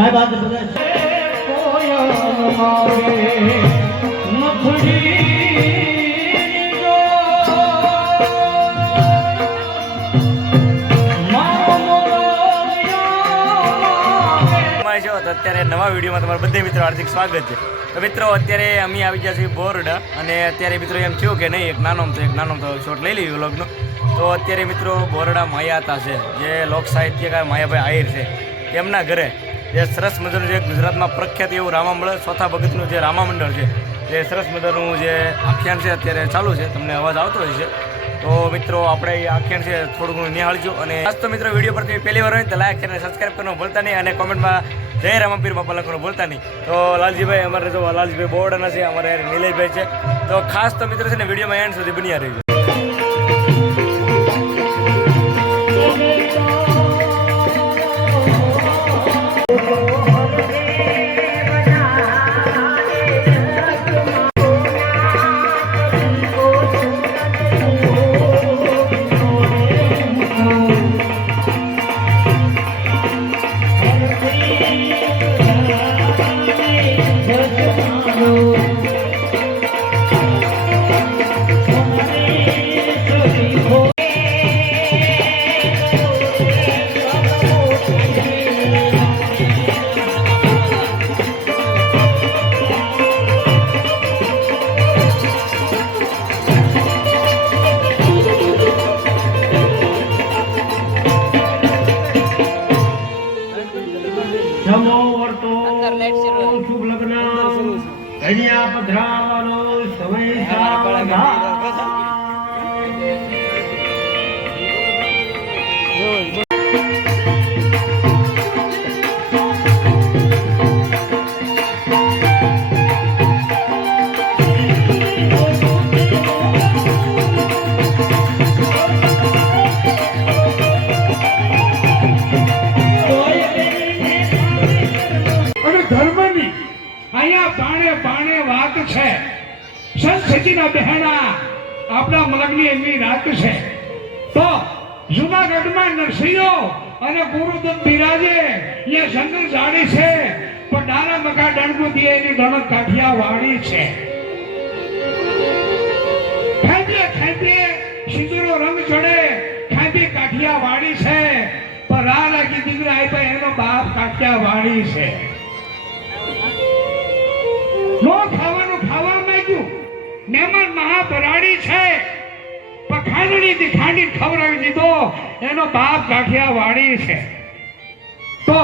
સાહેબ આજે બધા તો અત્યારે નવા વિડીયોમાં તમારું બધા મિત્રો હાર્દિક સ્વાગત છે. તો મિત્રો, અત્યારે અમે આવી ગયા છીએ બોરડા અને અત્યારે મિત્રો એમ થયું કે નહીં, એક નાનો તો એક નાનો તો શોટ લઈ લઈએ વ્લોગનો તો અત્યારે મિત્રો બોરડા માયાતા છે, જે લોક સાહિત્યકાર માયાભાઈ આહિર છે, તેમના ઘરે જે સરસ મજાનું જે ગુજરાતમાં પ્રખ્યાત એવું રામામંડળ, ચોથા ભગતનું જે રામામંડળ છે જે સરસ મજાનું જે આખ્યાન છે અત્યારે ચાલુ છે. તમને અવાજ આવતો હોય છે તો મિત્રો, આપણે એ આખ્યાન છે થોડું ઘણું નિહાળજો અને આજ તો મિત્રો વીડિયો પર તમે પહેલી વાર હોય તો લાઈક અને સબસ્ક્રાઈબ કરવાનું ભૂલતા નહીં અને કોમેન્ટમાં જય રામપીર બાપા લખવાનું ભૂલતા નહીં. તો લાલજીભાઈ, અમારે જો લાલજીભાઈ બોર્ડના છે, અમારે નિલેશભાઈ છે. તો ખાસ તો મિત્રો છે ને, વિડીયોમાં એન્ડ સુધી બન્યા રહેજો. જમો વર્તો શુભ લગ્ન. કન્યા પધરાવાનો સમય સાવધાન. સંસ્કૃતિના બહેણા આપણા મલકની એમની રાત છે. તો જુનાગઢમાં નરસિંહો અને ગુરુદત્ત બિરાજે એ સંગર જાડી છે. પણ ડારા મકા દણકુ દીએ એની ગણક કાઠિયા વાળી છે. ખેંચે ખેંચે સિંદૂરો રંગ ચડે. ખેંચી કાઠિયા વાળી છે. પણ રા લાગી દીકરા આપ્યા એનો બાપ કાઠિયા વાળી છે. મહેમાન મહાપરાણી છે. પણ ખાંડણી ખાંડી ખવડાવી દીધો. એનો બાપ ગાંઠિયા વાળી છે. તો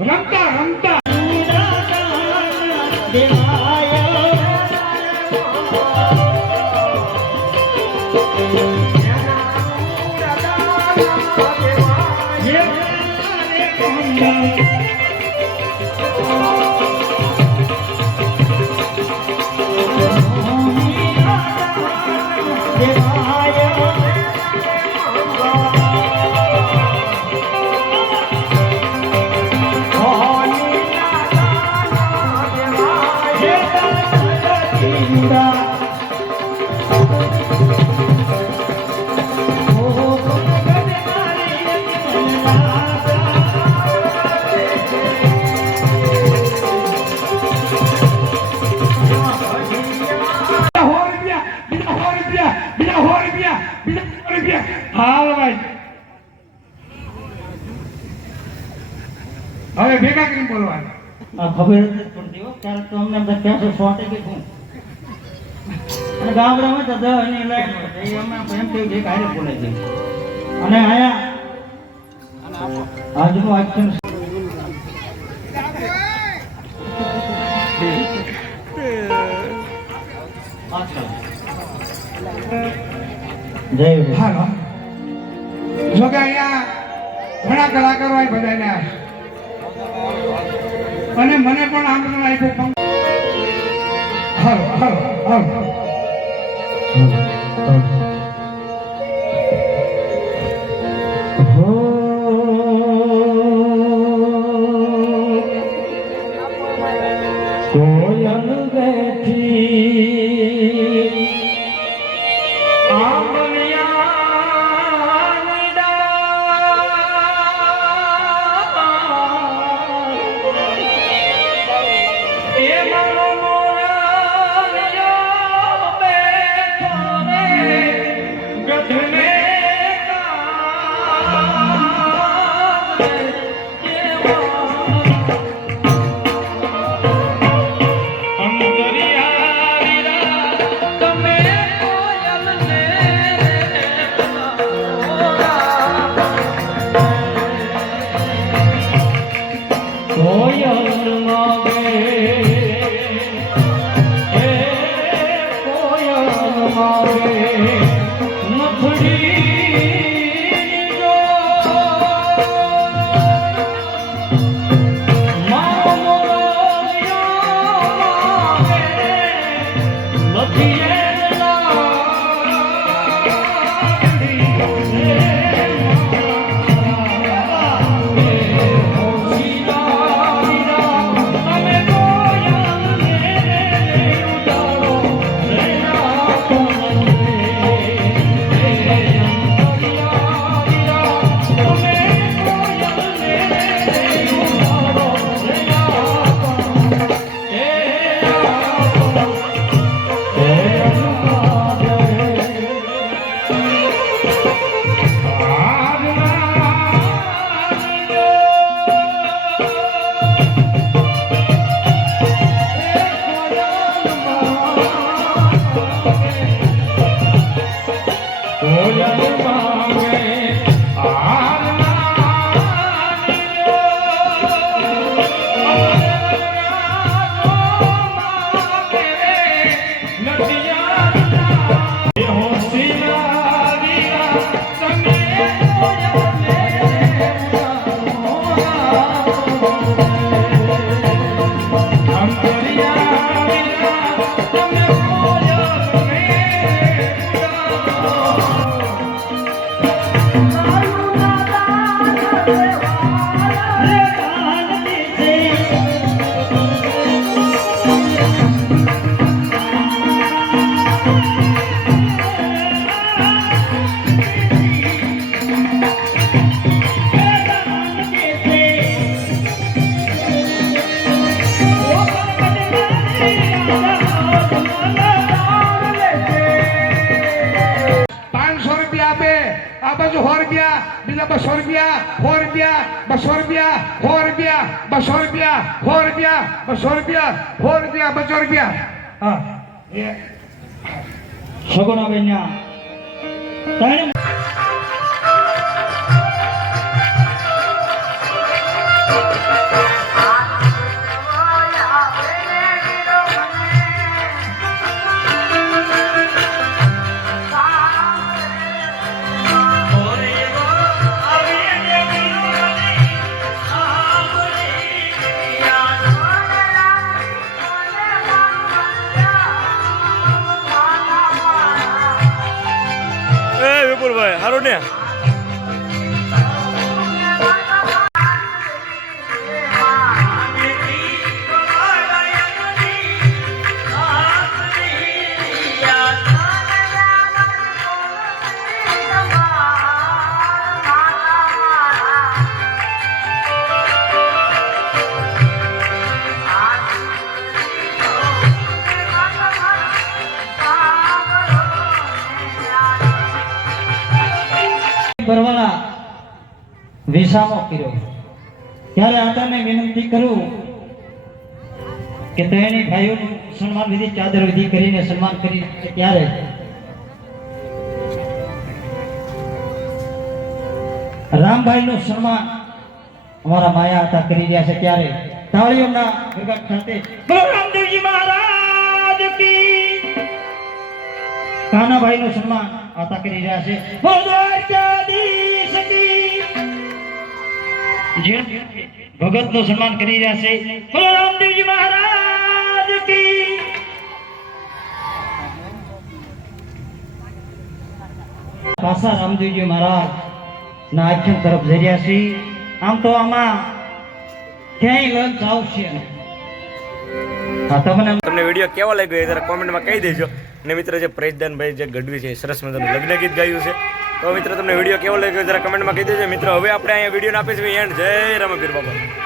રમતા રમતા 别吵。હવે ભેગા કરીને બોલવાના. આ ખબર જ પડતી હો ક્યારેક તો અમને બધા કહેશે સોટે કે શું? અને ગામડામાં તો દહ એની લાઈન એ અમે એમ કહ્યું છે કે બોલે છે. અને આયા આજનું આખ્યાન. જય. હાલો. જો કે અહીંયા ઘણા કલાકારો બધાને અને મને પણ આંગણ આપ્યો હાલો હાલો હાલો. રૂપિયા બસો રૂપિયા સો રૂપિયા બસો રૂપિયા સો રૂપિયા બસો રૂપિયા સો રૂપિયા બસો રૂપિયા સો રૂપિયા બસો રૂપિયા હા સગુણાબેન ના વિસામો કર્યો. ત્યારે આદરને વિનંતી કરું કે તેની ભાઈઓનું સન્માન વિધિ, ચાદર વિધિ કરીને સન્માન કરી ત્યારે. રામભાઈનું સન્માન અમારા માયા હતા કરી રહ્યા છે ત્યારે. તાળીઓના ગગટ સાથે બોલો રામદેવજી મહારાજ કી. કાનાભાઈનું સન્માન હતા કરી રહ્યા છે. જે ભગતનું સન્માન કરી રહ્યા છે. બોલો રામદેવજી મહારાજ કી. પાછા રામદેવજી મહારાજ ના આખ્યાન તરફ જઈ રહ્યા છે. આમ તો આમાં ક્યાંય લંચ આવશે તમને વીડિયો કેવો લાગ્યો એ જરા કોમેન્ટમાં કહી દેજો. અને મિત્ર, જે પ્રેજદાનભાઈ જે ગઢવી છે સરસ મજાનું લગ્ન ગીત ગાયું છે. તો મિત્રો, તમને વીડિયો કેવો લાગ્યો જરા કમેન્ટમાં કહી દેજો. મિત્રો, હવે આપણે અહીંયા વીડિયો આપીશું એન્ડ જય રામપીર બાબા